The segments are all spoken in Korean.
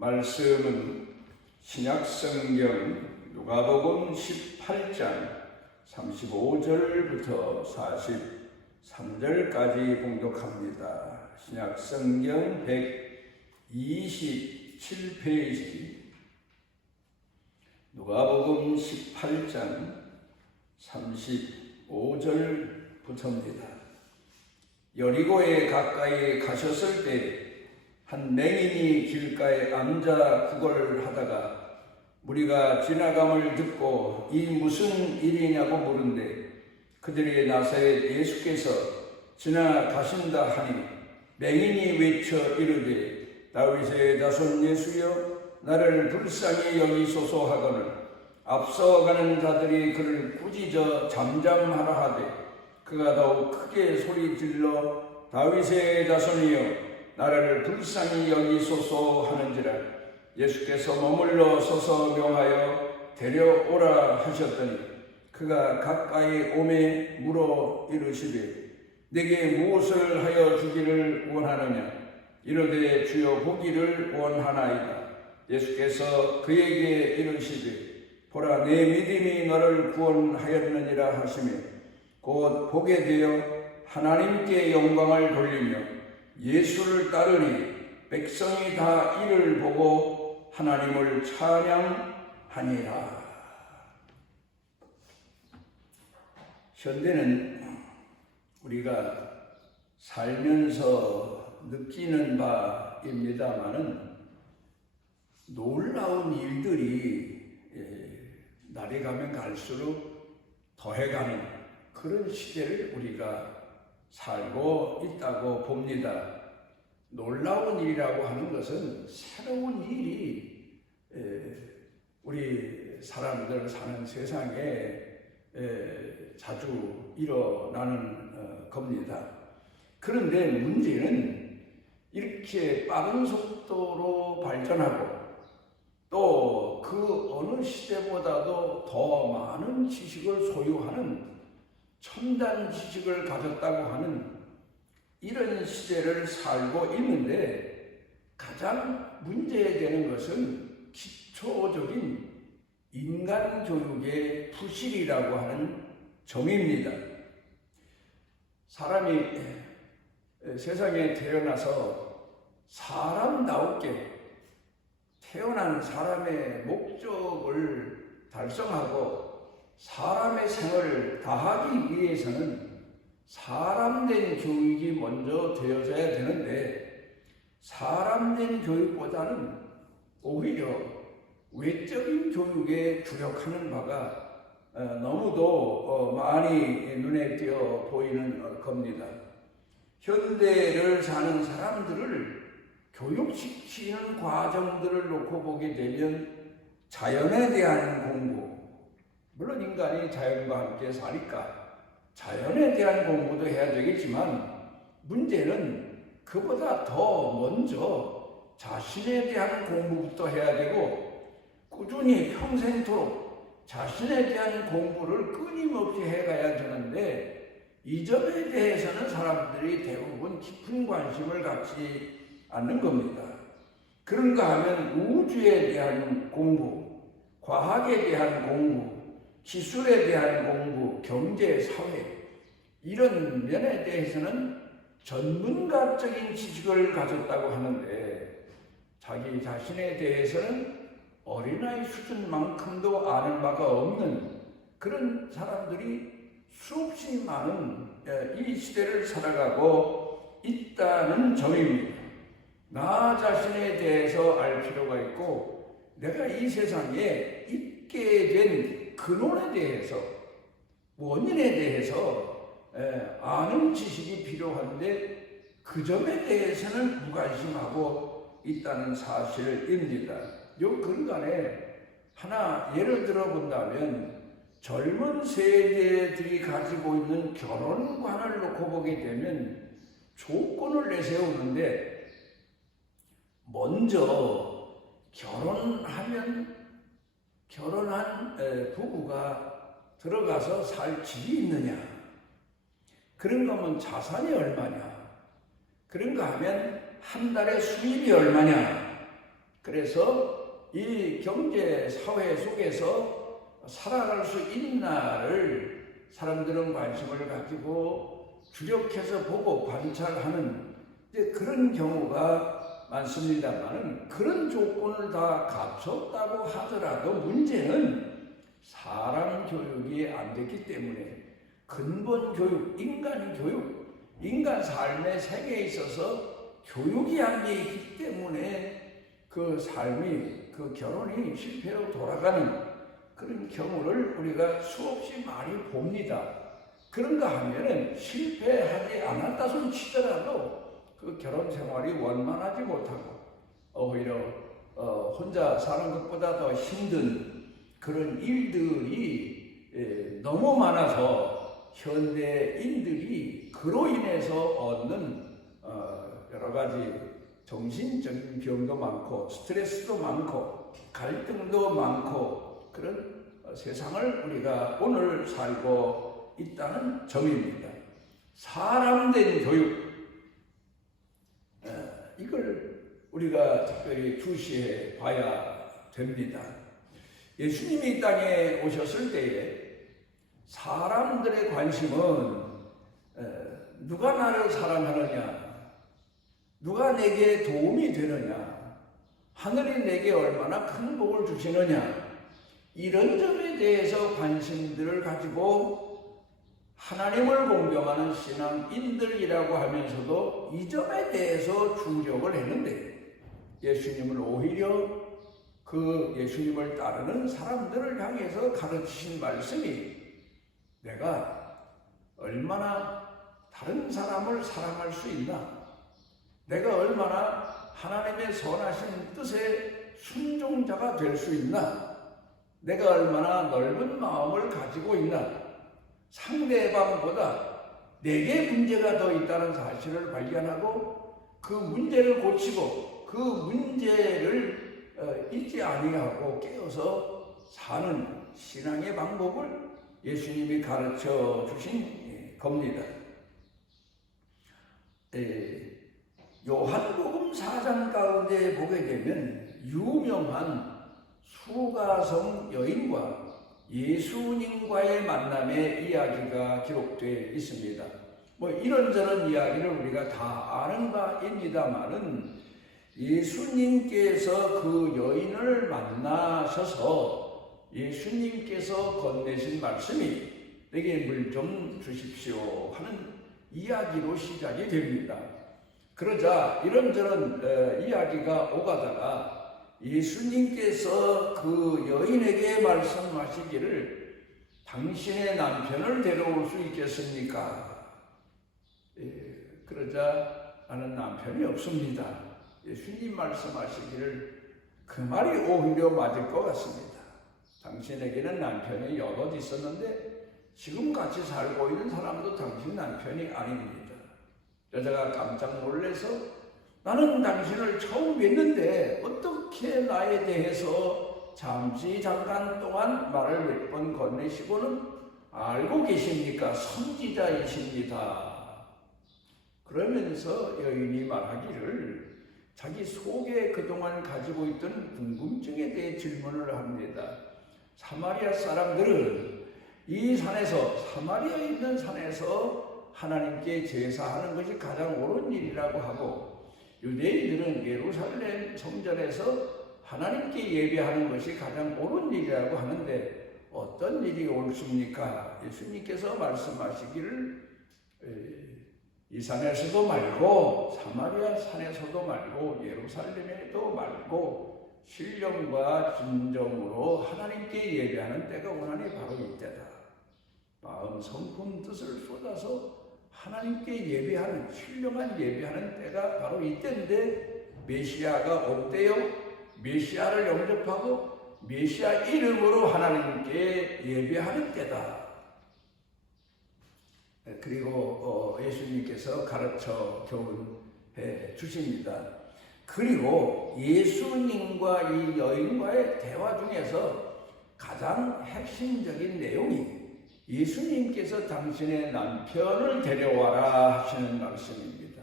말씀은 신약성경 누가복음 18장 35절부터 43절까지 봉독합니다. 신약성경 127페이지 누가복음 18장 35절부터입니다. 여리고에 가까이 가셨을 때 한 맹인이 길가에 앉아 구걸하다가 무리가 지나감을 듣고 이 무슨 일이냐고 물은데 그들이 나사렛 예수께서 지나가신다 하니 맹인이 외쳐 이르되 다윗의 자손 예수여 나를 불쌍히 여기소서 하거늘 앞서가는 자들이 그를 꾸짖어 잠잠하라 하되 그가 더욱 크게 소리 질러 다윗의 자손이여 나를 불쌍히 여기소서 하는지라 예수께서 머물러 서서 명하여 데려오라 하셨더니 그가 가까이 오매 물어 이르시되 내게 무엇을 하여 주기를 원하느냐 이르되 주여 보기를 원하나이다. 예수께서 그에게 이르시되 보라 내 믿음이 너를 구원하였느니라 하시며 곧 보게 되어 하나님께 영광을 돌리며 예수를 따르니 백성이 다 이를 보고 하나님을 찬양하니라. 현대는 우리가 살면서 느끼는 바입니다마는 놀라운 일들이 날이 가면 갈수록 더해가는 그런 시대를 우리가 살고 있다고 봅니다. 놀라운 일이라고 하는 것은 새로운 일이 우리 사람들 사는 세상에 자주 일어나는 겁니다. 그런데 문제는 이렇게 빠른 속도로 발전하고 또 그 어느 시대보다도 더 많은 지식을 소유하는 첨단 지식을 가졌다고 하는 이런 시대를 살고 있는데 가장 문제되는 것은 기초적인 인간 교육의 부실이라고 하는 점입니다. 사람이 세상에 태어나서 사람다우게 태어난 사람의 목적을 달성하고 사람의 생을 다하기 위해서는 사람된 교육이 먼저 되어져야 되는데 사람된 교육보다는 오히려 외적인 교육에 주력하는 바가 너무도 많이 눈에 띄어 보이는 겁니다. 현대를 사는 사람들을 교육시키는 과정들을 놓고 보게 되면 자연에 대한 공부, 물론 인간이 자연과 함께 사니까 자연에 대한 공부도 해야 되겠지만 문제는 그보다 더 먼저 자신에 대한 공부부터 해야 되고 꾸준히 평생토록 자신에 대한 공부를 끊임없이 해가야 되는데 이 점에 대해서는 사람들이 대부분 깊은 관심을 갖지 않는 겁니다. 그런가 하면 우주에 대한 공부, 과학에 대한 공부, 기술에 대한 공부, 경제, 사회 이런 면에 대해서는 전문가적인 지식을 가졌다고 하는데 자기 자신에 대해서는 어린아이 수준만큼도 아는 바가 없는 그런 사람들이 수없이 많은 이 시대를 살아가고 있다는 점입니다. 나 자신에 대해서 알 필요가 있고 내가 이 세상에 있게 된 근원에 대해서 원인에 대해서 아는 지식이 필요한데 그 점에 대해서는 무관심하고 있다는 사실입니다. 요 근간에 하나 예를 들어 본다면 젊은 세대들이 가지고 있는 결혼관을 놓고 보게 되면 조건을 내세우는데 먼저 결혼한 부부가 들어가서 살 집이 있느냐, 그런 거면 자산이 얼마냐, 그런가 하면 한 달에 수입이 얼마냐, 그래서 이 경제 사회 속에서 살아갈 수 있나를 사람들은 관심을 가지고 주력해서 보고 관찰하는 그런 경우가 많습니다만, 그런 조건을 다 갖췄다고 하더라도 문제는 사람 교육이 안 됐기 때문에, 근본 교육, 인간 교육, 인간 삶의 세계에 있어서 교육이 안 돼 있기 때문에 그 삶이, 그 결혼이 실패로 돌아가는 그런 경우를 우리가 수없이 많이 봅니다. 그런가 하면은 실패하지 않았다 손 치더라도 그 결혼 생활이 원만하지 못하고 오히려 혼자 사는 것보다 더 힘든 그런 일들이 너무 많아서 현대인들이 그로 인해서 얻는 여러 가지 정신적인 병도 많고 스트레스도 많고 갈등도 많고 그런 세상을 우리가 오늘 살고 있다는 점입니다. 사람된 교육, 이걸 우리가 특별히 주시해 봐야 됩니다. 예수님이 이 땅에 오셨을 때에 사람들의 관심은 누가 나를 사랑하느냐, 누가 내게 도움이 되느냐, 하늘이 내게 얼마나 큰 복을 주시느냐, 이런 점에 대해서 관심들을 가지고 하나님을 공경하는 신앙인들이라고 하면서도 이 점에 대해서 주력을 했는데, 예수님은 오히려 그 예수님을 따르는 사람들을 향해서 가르치신 말씀이 내가 얼마나 다른 사람을 사랑할 수 있나, 내가 얼마나 하나님의 선하신 뜻에 순종자가 될 수 있나, 내가 얼마나 넓은 마음을 가지고 있나, 상대방보다 내게 문제가 더 있다는 사실을 발견하고 그 문제를 고치고 그 문제를 잊지 아니하고 깨어서 사는 신앙의 방법을 예수님이 가르쳐 주신 겁니다. 요한복음 4장 가운데 보게 되면 유명한 수가성 여인과 예수님과의 만남의 이야기가 기록되어 있습니다. 이런저런 이야기를 우리가 다 아는 바입니다만은, 예수님께서 그 여인을 만나셔서 예수님께서 건네신 말씀이 내게 물 좀 주십시오 하는 이야기로 시작이 됩니다. 그러자 이런저런 이야기가 오가다가 예수님께서 그 여인에게 말씀하시기를 당신의 남편을 데려올 수 있겠습니까? 그러자 나는 남편이 없습니다. 예수님 말씀하시기를 그 말이 오히려 맞을 것 같습니다. 당신에게는 남편이 여럿 있었는데 지금 같이 살고 있는 사람도 당신 남편이 아닙니다. 여자가 깜짝 놀라서 나는 당신을 처음 뵀는데 어떻게 나에 대해서 잠깐 동안 말을 몇 번 건네시고는 알고 계십니까? 선지자이십니다. 그러면서 여인이 말하기를 자기 속에 그동안 가지고 있던 궁금증에 대해 질문을 합니다. 사마리아 사람들은 이 산에서, 사마리아에 있는 산에서 하나님께 제사하는 것이 가장 옳은 일이라고 하고, 유대인들은 예루살렘 성전에서 하나님께 예배하는 것이 가장 옳은 일이라고 하는데 어떤 일이 옳습니까? 예수님께서 말씀하시기를 이 산에서도 말고 사마리아 산에서도 말고 예루살렘에도 말고 신령과 진정으로 하나님께 예배하는 때가 오나니 바로 이때다. 마음 성품 뜻을 쏟아서 하나님께 예배하는, 신령한 예배하는 때가 바로 이때인데, 메시아가 온대요. 메시아를 영접하고 메시아 이름으로 하나님께 예배하는 때다. 그리고 예수님께서 가르쳐 교훈해 주십니다. 그리고 예수님과 이 여인과의 대화 중에서 가장 핵심적인 내용이 예수님께서 당신의 남편을 데려와라 하시는 말씀입니다.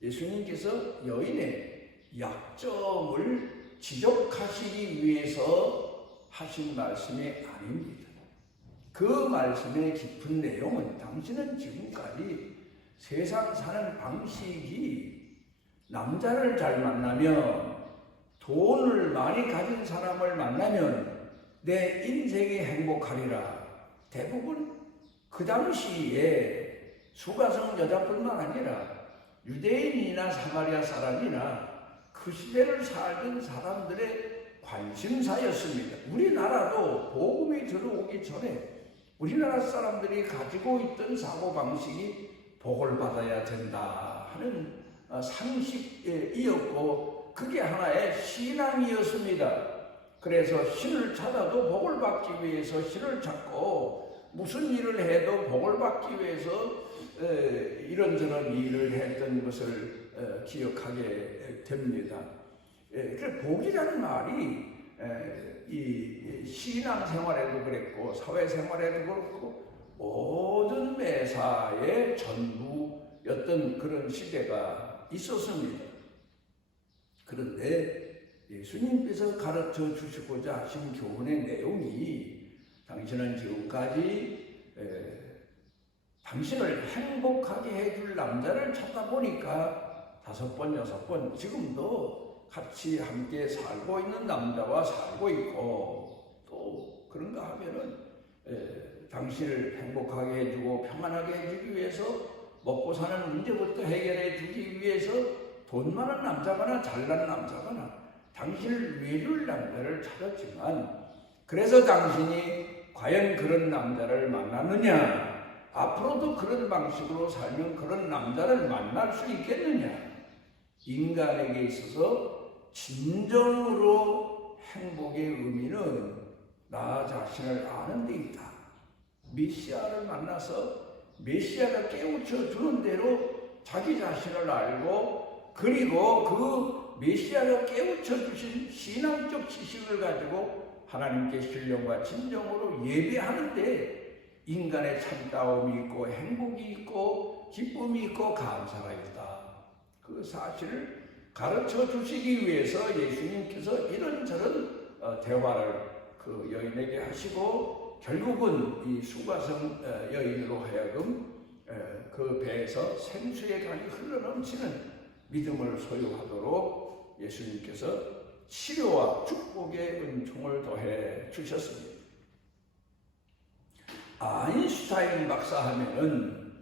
예수님께서 여인의 약점을 지적하시기 위해서 하신 말씀이 아닙니다. 그 말씀의 깊은 내용은 당신은 지금까지 세상 사는 방식이 남자를 잘 만나면, 돈을 많이 가진 사람을 만나면 내 인생이 행복하리라. 대부분 그 당시에 수가성 여자뿐만 아니라 유대인이나 사마리아 사람이나 그 시대를 살던 사람들의 관심사였습니다. 우리나라도 복음이 들어오기 전에 우리나라 사람들이 가지고 있던 사고방식이 복을 받아야 된다 하는 상식이었고, 그게 하나의 신앙이었습니다. 그래서 신을 찾아도 복을 받기 위해서 신을 찾고, 무슨 일을 해도 복을 받기 위해서 이런저런 일을 했던 것을 기억하게 됩니다. 그래서 복이라는 말이 이 신앙생활에도 그랬고 사회생활에도 그렇고 모든 매사의 전부였던 그런 시대가 있었습니다. 그런데 예수님께서 가르쳐 주시고자 하신 교훈의 내용이, 당신은 지금까지 당신을 행복하게 해줄 남자를 찾다 보니까 5번, 6번, 지금도 같이 함께 살고 있는 남자와 살고 있고, 또 그런가 하면은 당신을 행복하게 해주고 평안하게 해주기 위해서, 먹고 사는 문제부터 해결해 주기 위해서 돈 많은 남자거나 잘난 남자거나 당신을 위해줄 남자를 찾았지만, 그래서 당신이 과연 그런 남자를 만나느냐, 앞으로도 그런 방식으로 살면 그런 남자를 만날 수 있겠느냐. 인간에게 있어서 진정으로 행복의 의미는 나 자신을 아는 데 있다. 메시아를 만나서 메시아가 깨우쳐 주는 대로 자기 자신을 알고, 그리고 그 메시아가 깨우쳐 주신 신앙적 지식을 가지고 하나님께 신령과 진정으로 예배하는데 인간의 참다움이 있고 행복이 있고 기쁨이 있고 감사가 있다. 그 사실을 가르쳐 주시기 위해서 예수님께서 이런저런 대화를 그 여인에게 하시고, 결국은 이 수가성 여인으로 하여금 그 배에서 생수의 강이 흘러넘치는 믿음을 소유하도록 예수님께서 치료와 축복의 은총을 더해 주셨습니다. 아인슈타인 박사 하면은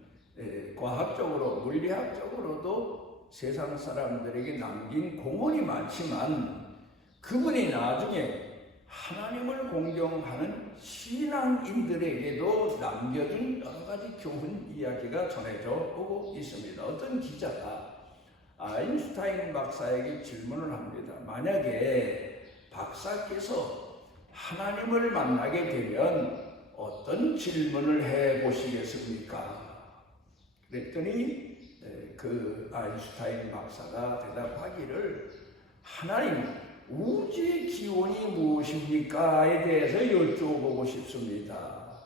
과학적으로 물리학적으로도 세상 사람들에게 남긴 공헌이 많지만, 그분이 나중에 하나님을 공경하는 신앙인들에게도 남겨준 여러 가지 교훈 이야기가 전해져 오고 있습니다. 어떤 기자가 아인슈타인 박사에게 질문을 합니다. 만약에 박사께서 하나님을 만나게 되면 어떤 질문을 해 보시겠습니까? 그랬더니 그 아인슈타인 박사가 대답하기를, 하나님, 우주의 기원이 무엇입니까?에 대해서 여쭤보고 싶습니다.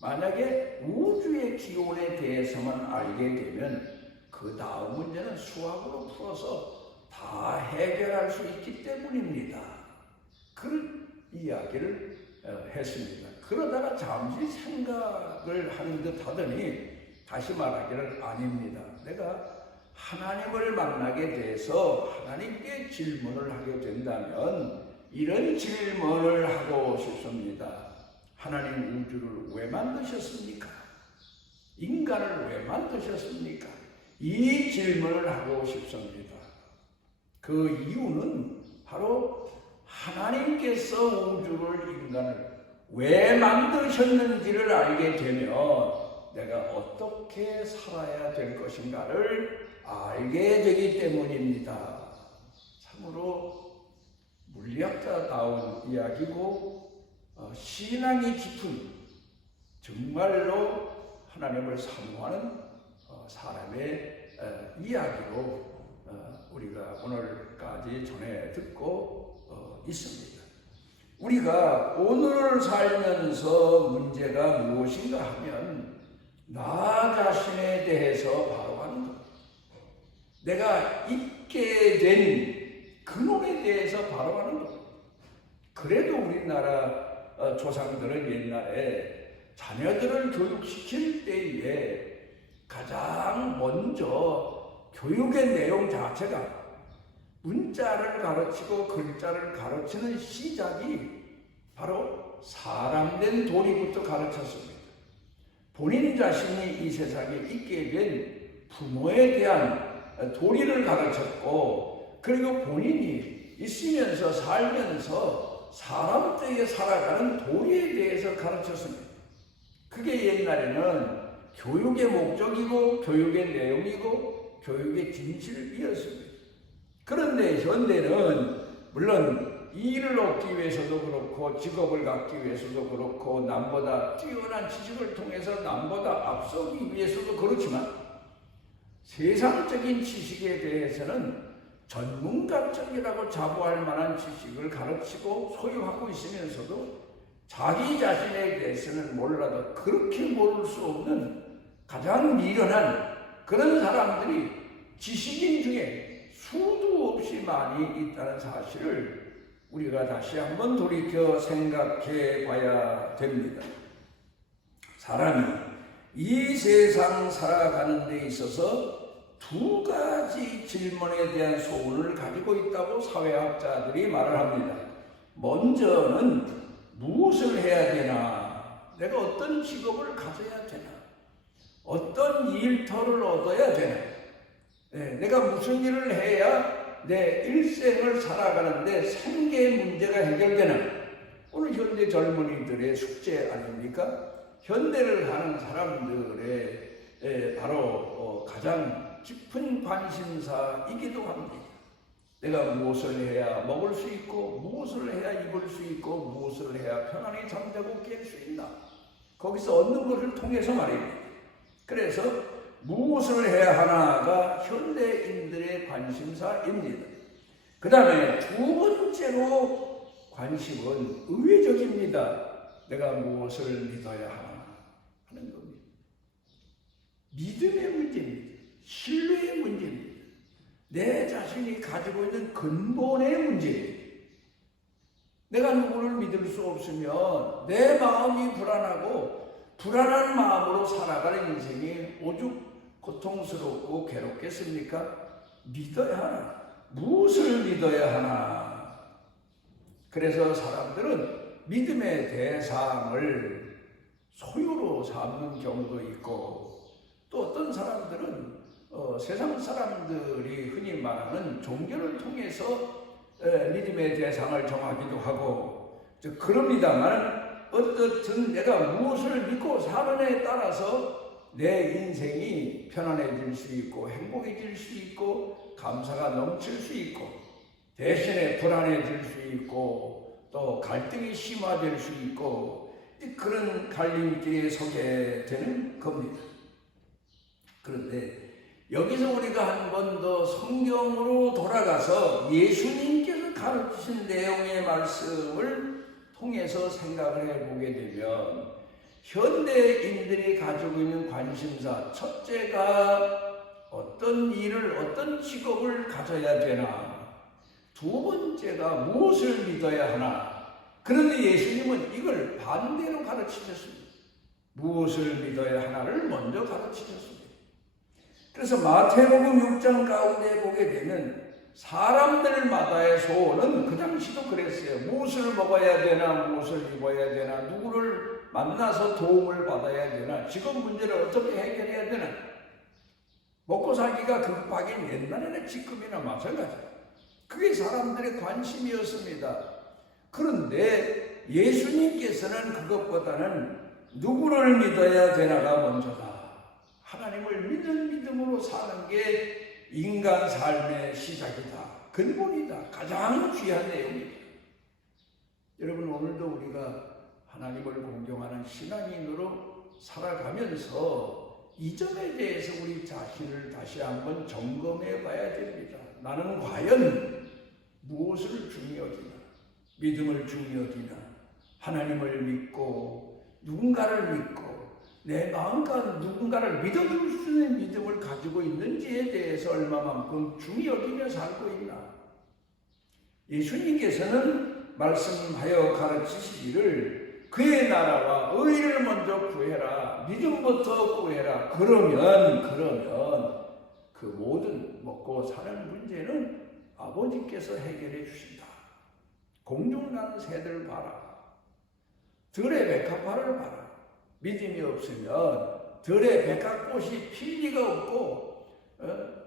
만약에 우주의 기원에 대해서만 알게 되면 그 다음 문제는 수학으로 풀어서 다 해결할 수 있기 때문입니다. 그런 이야기를 했습니다. 그러다가 잠시 생각을 하는 듯 하더니 다시 말하기를, 아닙니다. 내가 하나님을 만나게 돼서 하나님께 질문을 하게 된다면 이런 질문을 하고 싶습니다. 하나님, 우주를 왜 만드셨습니까? 인간을 왜 만드셨습니까? 이 질문을 하고 싶습니다. 그 이유는 바로 하나님께서 우주를, 인간을 왜 만드셨는지를 알게 되면 내가 어떻게 살아야 될 것인가를 알게 되기 때문입니다. 참으로 물리학자다운 이야기고 신앙이 깊은, 정말로 하나님을 사모하는 사람의 이야기로 우리가 오늘까지 전해 듣고 있습니다. 우리가 오늘을 살면서 문제가 무엇인가 하면 나 자신에 대해서 바로 하는 것, 내가 있게 된 근원에 대해서 바라보는 겁니다. 그래도 우리나라 조상들은 옛날에 자녀들을 교육시킬 때에 가장 먼저 교육의 내용 자체가 문자를 가르치고 글자를 가르치는 시작이 바로 사람된 도리부터 가르쳤습니다. 본인 자신이 이 세상에 있게 된 부모에 대한 도리를 가르쳤고, 그리고 본인이 있으면서 살면서 사람들에게 살아가는 도리에 대해서 가르쳤습니다. 그게 옛날에는 교육의 목적이고 교육의 내용이고 교육의 진실이었습니다. 그런데 현대는 물론 일을 얻기 위해서도 그렇고 직업을 갖기 위해서도 그렇고 남보다 뛰어난 지식을 통해서 남보다 앞서기 위해서도 그렇지만 세상적인 지식에 대해서는 전문가적이라고 자부할 만한 지식을 가르치고 소유하고 있으면서도 자기 자신에 대해서는 몰라도 그렇게 모를 수 없는 가장 미련한 그런 사람들이 지식인 중에 수도 없이 많이 있다는 사실을 우리가 다시 한번 돌이켜 생각해 봐야 됩니다. 사람이 이 세상 살아가는 데 있어서 두 가지 질문에 대한 소원을 가지고 있다고 사회학자들이 말을 합니다. 먼저는 무엇을 해야 되나? 내가 어떤 직업을 가져야 되나? 어떤 일터를 얻어야 되나? 내가 무슨 일을 해야 내 일생을 살아가는데 생계의 문제가 해결되나? 오늘 현대 젊은이들의 숙제 아닙니까? 현대를 사는 사람들의 바로 가장 깊은 관심사이기도 합니다. 내가 무엇을 해야 먹을 수 있고 무엇을 해야 입을 수 있고 무엇을 해야 편안히 잠자고 깰 수 있나? 거기서 얻는 것을 통해서 말입니다. 그래서 무엇을 해야 하나가 현대인들의 관심사입니다. 그 다음에 두 번째로 관심은 의외적입니다. 내가 무엇을 믿어야 하나 하는 겁니다. 믿음의 문제입니다. 신뢰의 문제입니다. 내 자신이 가지고 있는 근본의 문제입니다. 내가 누구를 믿을 수 없으면 내 마음이 불안하고 불안한 마음으로 살아가는 인생이 오죽 고통스럽고 괴롭겠습니까? 믿어야 하나? 무엇을 믿어야 하나? 그래서 사람들은 믿음의 대상을 소유로 삼는 경우도 있고, 또 어떤 사람들은 세상 사람들이 흔히 말하는 종교를 통해서 믿음의 대상을 정하기도 하고 그럽니다만, 어떻든 내가 무엇을 믿고 사느냐에 따라서 내 인생이 편안해질 수 있고 행복해질 수 있고 감사가 넘칠 수 있고 대신에 불안해질 수 있고 또 갈등이 심화될 수 있고 그런 갈림길에 서게 되는 겁니다. 그런데 여기서 우리가 한 번 더 성경으로 돌아가서 예수님께서 가르치신 내용의 말씀을 통해서 생각을 해보게 되면 현대인들이 가지고 있는 관심사, 첫째가 어떤 일을, 어떤 직업을 가져야 되나, 두 번째가 무엇을 믿어야 하나. 그런데 예수님은 이걸 반대로 가르치셨습니다. 무엇을 믿어야 하나를 먼저 가르치셨습니다. 그래서 마태복음 6장 가운데 보게 되면 사람들마다의 소원은 그 당시도 그랬어요. 무엇을 먹어야 되나, 무엇을 입어야 되나, 누구를 만나서 도움을 받아야 되나, 직업 문제를 어떻게 해결해야 되나. 먹고 살기가 급하긴 옛날에는 지금이나 마찬가지예요. 그게 사람들의 관심이었습니다. 그런데 예수님께서는 그것보다는 누구를 믿어야 되나가 먼저다. 하나님을 믿는 믿음으로 사는 게 인간 삶의 시작이다. 근본이다. 가장 귀한 내용입니다. 여러분, 오늘도 우리가 하나님을 공경하는 신앙인으로 살아가면서 이 점에 대해서 우리 자신을 다시 한번 점검해 봐야 됩니다. 나는 과연 무엇을 중히 여기나? 믿음을 중히 여기나? 하나님을 믿고 누군가를 믿고 내 마음과 누군가를 믿어줄 수 있는 믿음을 가지고 있는지에 대해서 얼마만큼 중히 여기며 살고 있나? 예수님께서는 말씀하여 가르치시기를 그의 나라와 의를 먼저 구해라. 믿음부터 구해라. 그러면 그 모든 먹고 사는 문제는 아버지께서 해결해 주신다. 공중나는 새들 봐라. 들의 백합화를 봐라. 믿음이 없으면 들의 백합꽃이 필 리가 없고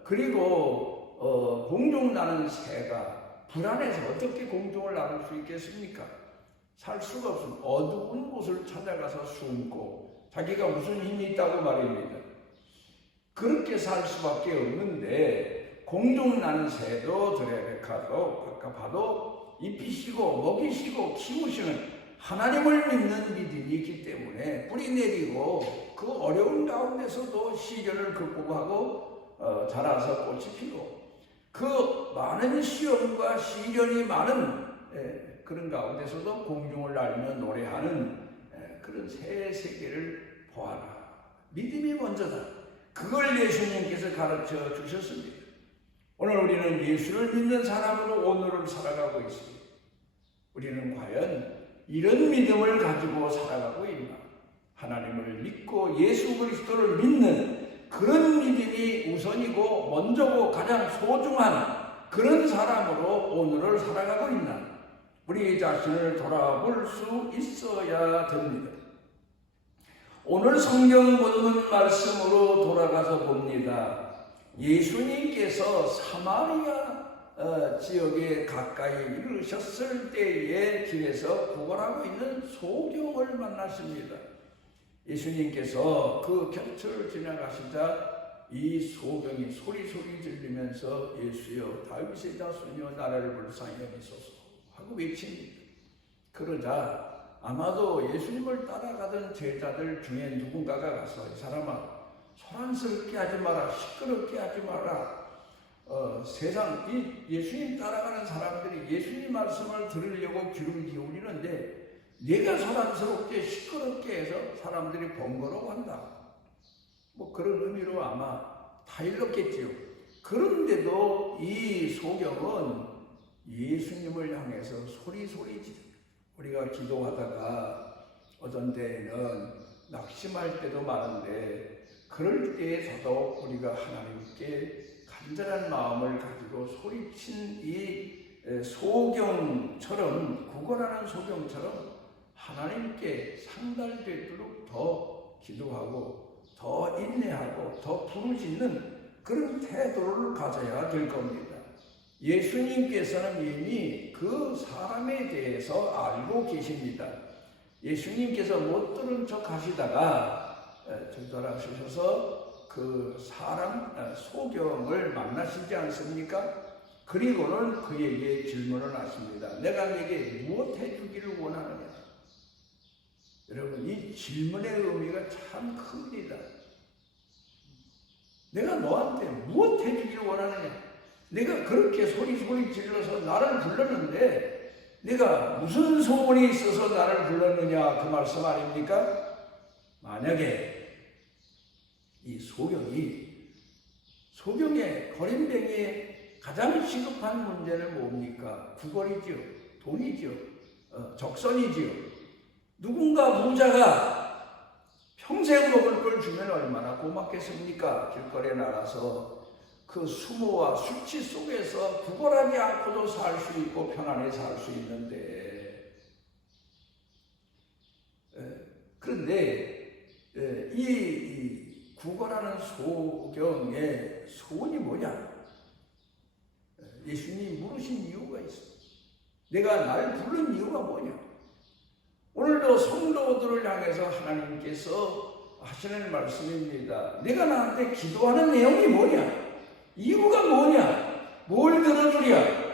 그리고 공중나는 새가 불안해서 어떻게 공중을 나를 수 있겠습니까? 살 수가 없으면 어두운 곳을 찾아가서 숨고 자기가 무슨 힘이 있다고 말입니다. 그렇게 살 수밖에 없는데 공중나는 새도 들의 백합화도 잎이 시고 먹이 시고 키우시는 하나님을 믿는 믿음이 있기 때문에 뿌리 내리고 그 어려운 가운데서도 시련을 극복하고 자라서 꽃이 피고 그 많은 시험과 시련이 많은 그런 가운데서도 공중을 날리며 노래하는 그런 새 세계를 보아라. 믿음이 먼저다. 그걸 예수님께서 가르쳐 주셨습니다. 오늘 우리는 예수를 믿는 사람으로 오늘을 살아가고 있습니다. 우리는 과연 이런 믿음을 가지고 살아가고 있나? 하나님을 믿고 예수 그리스도를 믿는 그런 믿음이 우선이고 먼저고 가장 소중한 그런 사람으로 오늘을 살아가고 있나? 우리 자신을 돌아볼 수 있어야 됩니다. 오늘 성경 본문 말씀으로 돌아가서 봅니다. 예수님께서 사마리아 지역에 가까이 이르셨을 때에 길에서 구걸하고 있는 소경을 만났습니다. 예수님께서 그 곁을 지나가시자 이 소경이 소리 지르면서 예수여 다윗의 자손이여 나를 불쌍히 여기소서 하고 외칩니다. 그러자 아마도 예수님을 따라가던 제자들 중에 누군가가 가서 이 사람아 소란스럽게 하지 마라, 시끄럽게 하지 마라. 세상 이 예수님 따라가는 사람들이 예수님 말씀을 들으려고 귀를 기울이는데 내가 소란스럽게 시끄럽게 해서 사람들이 번거로워한다. 뭐 그런 의미로 아마 다 일렀겠지요. 그런데도 이 소경은 예수님을 향해서 소리 지르. 우리가 기도하다가 어떤 때에는 낙심할 때도 많은데 그럴 때에서도 우리가 하나님께 간절한 마음을 가지고 소리친 이 소경처럼 구걸하는 소경처럼 하나님께 상달되도록 더 기도하고 더 인내하고 더 부르짖는 그런 태도를 가져야 될 겁니다. 예수님께서는 이미 그 사람에 대해서 알고 계십니다. 예수님께서 못 들은 척 하시다가 되돌아서셔서 그 사람 소경을 만나시지 않습니까? 그리고는 그에게 질문을 하십니다. 내가 내게 무엇 해주기를 원하느냐? 여러분 이 질문의 의미가 참 큽니다. 내가 너한테 무엇 해주기를 원하느냐? 내가 그렇게 소리 질러서 나를 불렀는데 내가 무슨 소원이 있어서 나를 불렀느냐 그 말씀 아닙니까? 만약에 이 소경의 거린뱅이의 가장 시급한 문제는 뭡니까? 구걸이지요, 돈이지요, 적선이지요. 누군가 부자가 평생 먹을 걸 주면 얼마나 고맙겠습니까? 길거리에 나가서 그 수모와 수치 속에서 구걸하지 않고도 살 수 있고 편안히 살 수 있는데 그런데 이 구걸하는 소경의 소원이 뭐냐? 예수님이 물으신 이유가 있어. 내가 날 부른 이유가 뭐냐? 오늘도 성도들을 향해서 하나님께서 하시는 말씀입니다. 내가 나한테 기도하는 내용이 뭐냐? 이유가 뭐냐? 뭘 들어주랴?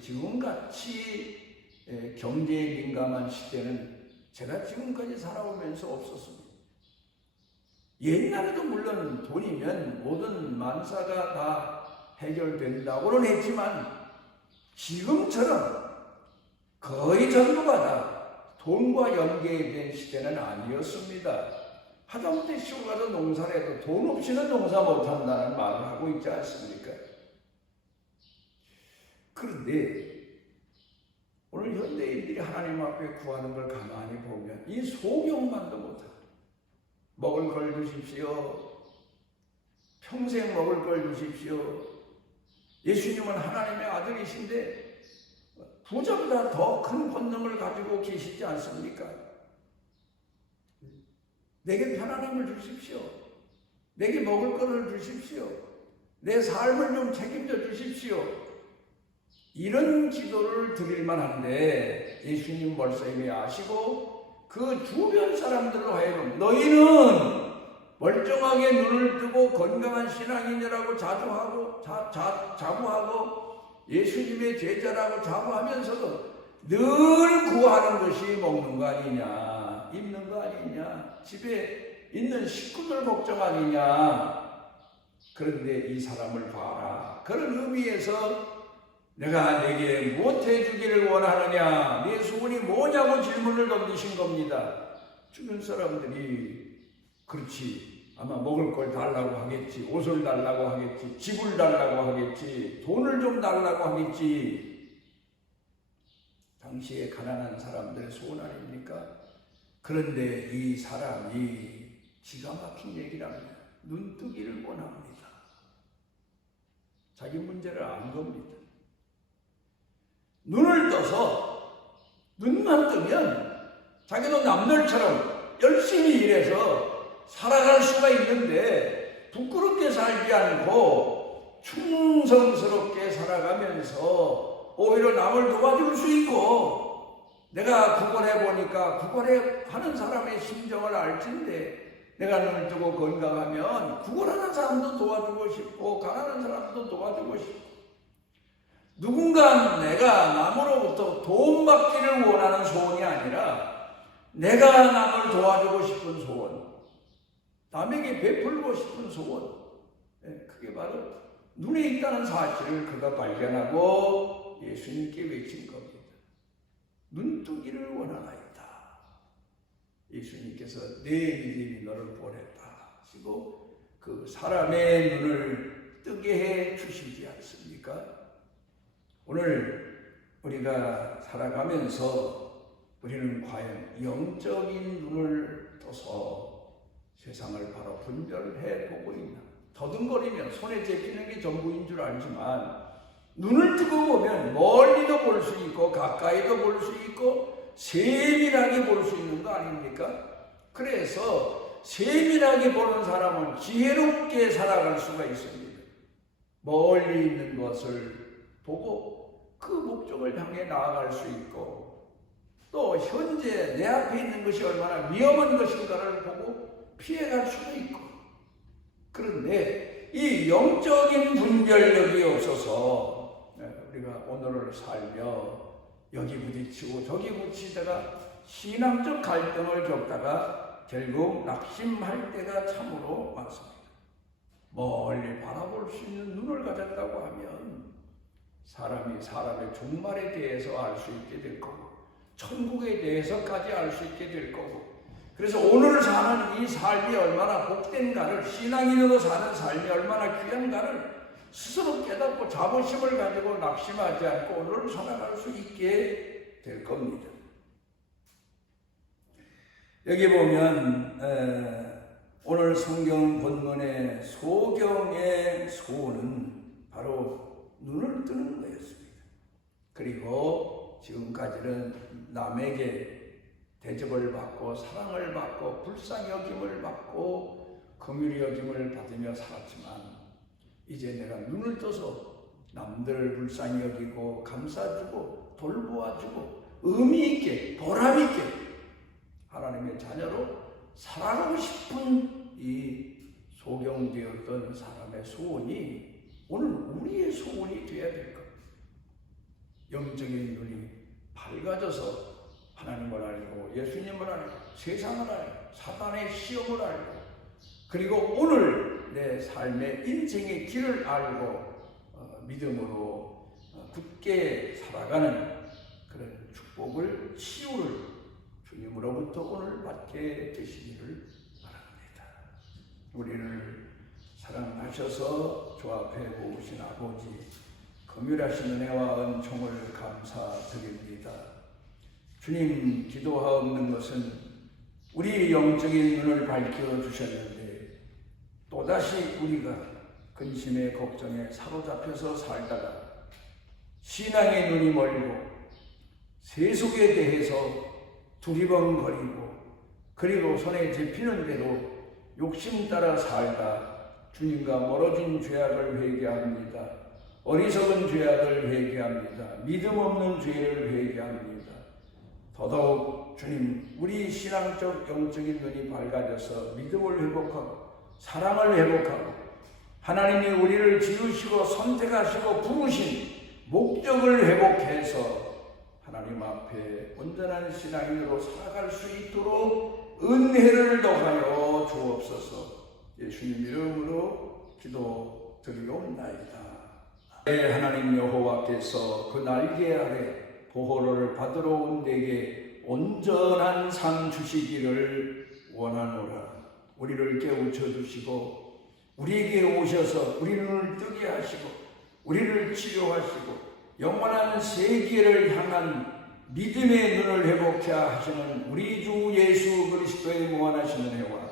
지금같이 경제에 민감한 시대는 제가 지금까지 살아오면서 없었습니다. 옛날에도 물론 돈이면 모든 만사가 다 해결된다고는 했지만 지금처럼 거의 전부가 다 돈과 연계된 시대는 아니었습니다. 하다못해 시골 가서 농사를 해도 돈 없이는 농사 못한다는 말을 하고 있지 않습니까? 그런데 오늘 현대인들이 하나님 앞에 구하는 걸 가만히 보면 이 소경만도 못하고 먹을 걸 주십시오. 평생 먹을 걸 주십시오. 예수님은 하나님의 아들이신데 부자보다 더 큰 권능을 가지고 계시지 않습니까? 내게 편안함을 주십시오. 내게 먹을 것을 주십시오. 내 삶을 좀 책임져 주십시오. 이런 기도를 드릴 만한데 예수님 벌써 이미 아시고 그 주변 사람들로 하여금 너희는 멀쩡하게 눈을 뜨고 건강한 신앙인이라고 자부하고 예수님의 제자라고 자부하면서도 늘 구하는 것이 먹는 거 아니냐, 입는 거 아니냐, 집에 있는 식구들 걱정 아니냐. 그런데 이 사람을 봐라. 그런 의미에서 내가 내게 무엇 해주기를 원하느냐, 네 소원이 뭐냐고 질문을 던지신 겁니다. 주변 사람들이 그렇지, 아마 먹을 걸 달라고 하겠지, 옷을 달라고 하겠지, 집을 달라고 하겠지, 돈을 좀 달라고 하겠지. 당시에 가난한 사람들의 소원 아닙니까? 그런데 이 사람이 기가 막힌 얘기를 합니다. 눈뜨기를 원합니다. 자기 문제를 안 겁니다. 눈을 떠서 눈만 뜨면 자기도 남들처럼 열심히 일해서 살아갈 수가 있는데 부끄럽게 살지 않고 충성스럽게 살아가면서 오히려 남을 도와줄 수 있고, 내가 구걸해 보니까 구걸해 하는 사람의 심정을 알텐데 내가 눈을 뜨고 건강하면 구걸하는 사람도 도와주고 싶고 가난한 사람도 도와주고 싶고, 누군가 내가 남으로부터 도움받기를 원하는 소원이 아니라 내가 남을 도와주고 싶은 소원, 남에게 베풀고 싶은 소원, 그게 바로 눈에 있다는 사실을 그가 발견하고 예수님께 외친 겁니다. 눈뜨기를 원하나이다. 예수님께서 내 믿음이 너를 보냈다 하시고 그 사람의 눈을 뜨게 해 주시지 않습니까? 오늘 우리가 살아가면서 우리는 과연 영적인 눈을 떠서 세상을 바로 분별해 보고 있나? 더듬거리면 손에 잡히는 게 전부인 줄 알지만 눈을 뜨고 보면 멀리도 볼 수 있고 가까이도 볼 수 있고 세밀하게 볼 수 있는 거 아닙니까? 그래서 세밀하게 보는 사람은 지혜롭게 살아갈 수가 있습니다. 멀리 있는 것을 보고 그 목적을 향해 나아갈 수 있고, 또 현재 내 앞에 있는 것이 얼마나 위험한 것인가를 보고 피해갈 수도 있고. 그런데 이 영적인 분별력이 없어서 우리가 오늘을 살며 여기 부딪히고 저기 부딪히다가 신앙적 갈등을 겪다가 결국 낙심할 때가 참으로 많습니다. 멀리 바라볼 수 있는 눈을 가졌다고 하면 사람이 사람의 종말에 대해서 알 수 있게 될 거고 천국에 대해서까지 알 수 있게 될 거고, 그래서 오늘 사는 이 삶이 얼마나 복된가를, 신앙인으로 사는 삶이 얼마나 귀한가를 스스로 깨닫고 자부심을 가지고 낙심하지 않고 오늘을 살아갈 수 있게 될 겁니다. 여기 보면 오늘 성경 본문의 소경의 소원은 바로 눈을 뜨는 거였습니다. 그리고 지금까지는 남에게 대접을 받고 사랑을 받고 불쌍히 여김을 받고 긍휼히 여김을 받으며 살았지만 이제 내가 눈을 떠서 남들을 불쌍히 여기고 감싸주고 돌보아주고 의미있게 보람있게 하나님의 자녀로 살아가고 싶은 이 소경되었던 사람의 소원이 오늘 우리의 소원이 되어야 될 겁니다. 영적인 눈이 밝아져서 하나님을 알고 예수님을 알고 세상을 알고 사단의 시험을 알고 그리고 오늘 내 삶의 인생의 길을 알고 믿음으로 굳게 살아가는 그런 축복을 치유를 주님으로부터 오늘 받게 되시기를 바랍니다. 우리를 사랑하셔서 조합해 보신 아버지, 긍휼하신 은혜와 은총을 감사드립니다. 주님, 기도하옵는 것은 우리 영적인 눈을 밝혀주셨는데 또다시 우리가 근심에 걱정에 사로잡혀서 살다가 신앙의 눈이 멀고 세속에 대해서 두리번거리고 그리고 손에 잡히는 대로 욕심 따라 살다 주님과 멀어진 죄악을 회개합니다. 어리석은 죄악을 회개합니다. 믿음 없는 죄를 회개합니다. 더더욱 주님, 우리 신앙적 영적인 눈이 밝아져서 믿음을 회복하고 사랑을 회복하고 하나님이 우리를 지으시고 선택하시고 부르신 목적을 회복해서 하나님 앞에 온전한 신앙인으로 살아갈 수 있도록 은혜를 더하여 주옵소서. 예수님 이름으로 기도드리옵나이다. 하나님 여호와께서 그 날개 아래 보호를 받으러 온 내게 온전한 상 주시기를 원하노라. 우리를 깨우쳐 주시고 우리에게 오셔서 우리 눈을 뜨게 하시고 우리를 치료하시고 영원한 세계를 향한 믿음의 눈을 회복해 하시는 우리 주 예수 그리스도의 무한하신 은혜와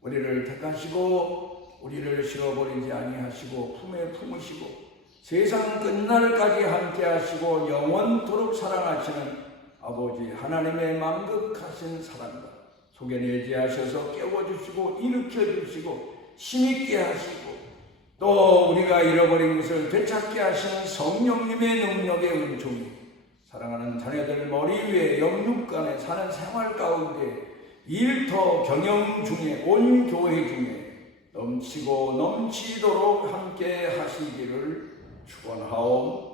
우리를 택하시고 우리를 쉬어버리지 아니하시고 품에 품으시고 세상 끝날까지 함께 하시고 영원토록 사랑하시는 아버지 하나님의 만극하신 사랑과 속에 내재하셔서 깨워주시고 일으켜주시고 힘있게 하시고 또 우리가 잃어버린 것을 되찾게 하시는 성령님의 능력의 은총이 사랑하는 자녀들 머리 위에 영육간에 사는 생활 가운데 일터 경영 중에 온 교회 중에 넘치고 넘치도록 함께 하시기를 축원하옵나이다.